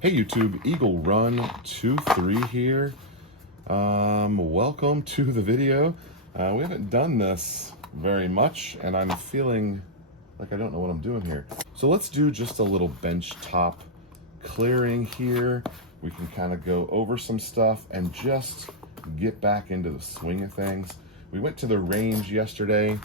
Hey YouTube, Eagle Run 23 here. Welcome to the video. We haven't done this very much and I'm feeling like I don't know what I'm doing here. So let's do just a little bench top clearing here. We can kind of go over some stuff and just get back into the swing of things. We went to the range yesterday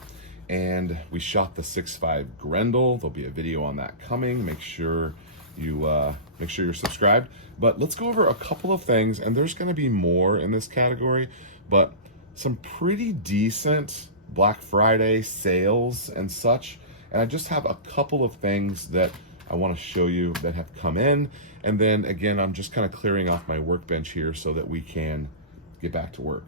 and we shot the 6.5 Grendel. There'll be a video on that coming. Make sure you're subscribed. But let's go over a couple of things, and there's going to be more in this category, but some pretty decent Black Friday sales and such. And I just have a couple of things that I want to show you that have come in. And then again, I'm just kind of clearing off my workbench here so that we can get back to work.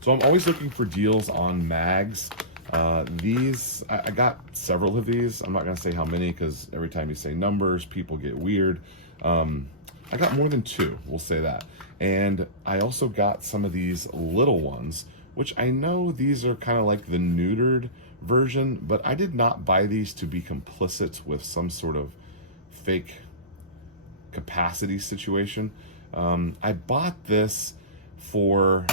So I'm always looking for deals on mags. I got several of these. I'm not going to say how many because every time you say numbers, people get weird. I got more than two, we'll say that. And I also got some of these little ones, which I know these are kind of like the neutered version, but I did not buy these to be complicit with some sort of fake capacity situation. I bought this for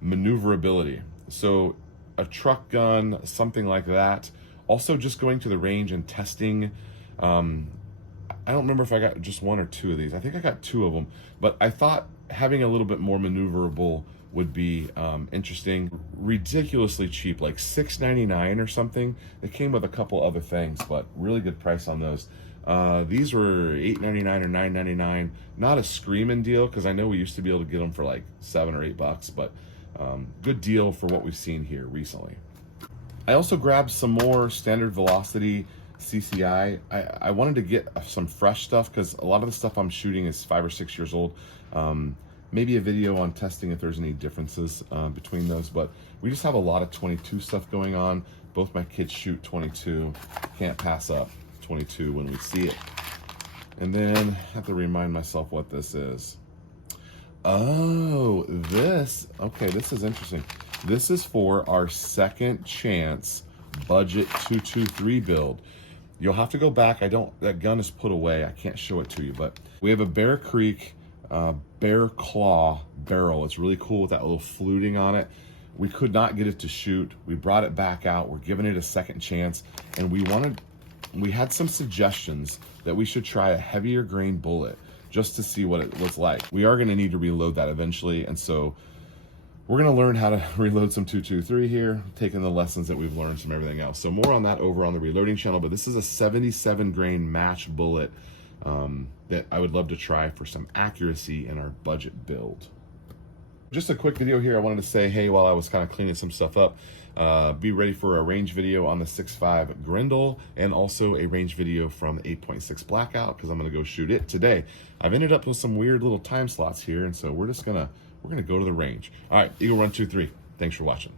maneuverability. So a truck gun, something like that. Also just going to the range and testing. I don't remember if I got just one or two of these. I think I got two of them, but I thought having a little bit more maneuverable would be interesting. Ridiculously cheap, like $6.99 or something. They came with a couple other things, but really good price on those. These were $8.99 or $9.99. Not a screaming deal because I know we used to be able to get them for like $7 or $8, but good deal for what we've seen here recently. I also grabbed some more standard velocity CCI. I wanted to get some fresh stuff because a lot of the stuff I'm shooting is 5 or 6 years old. Maybe a video on testing if there's any differences between those, but we just have a lot of 22 stuff going on. Both my kids shoot 22. Can't pass up 22 when we see it. And then I have to remind myself what this is. Oh, this is interesting. This is for our second chance budget 223 build. You'll have to go back. That gun is put away. I can't show it to you, but we have a Bear Creek Bear Claw barrel. It's really cool with that little fluting on it. We could not get it to shoot. We brought it back out. We're giving it a second chance, and we had some suggestions that we should try a heavier grain bullet just to see what it looks like. We are gonna need to reload that eventually, and so we're gonna learn how to reload some 223 here, taking the lessons that we've learned from everything else. So more on that over on the reloading channel, but this is a 77 grain match bullet that I would love to try for some accuracy in our budget build. Just a quick video here. I wanted to say, hey, while I was kind of cleaning some stuff up, be ready for a range video on the 6.5 Grendel and also a range video from the 8.6 Blackout because I'm going to go shoot it today. I've ended up with some weird little time slots here, and so we're gonna go to the range. All right, Eagle Run 23. Thanks for watching.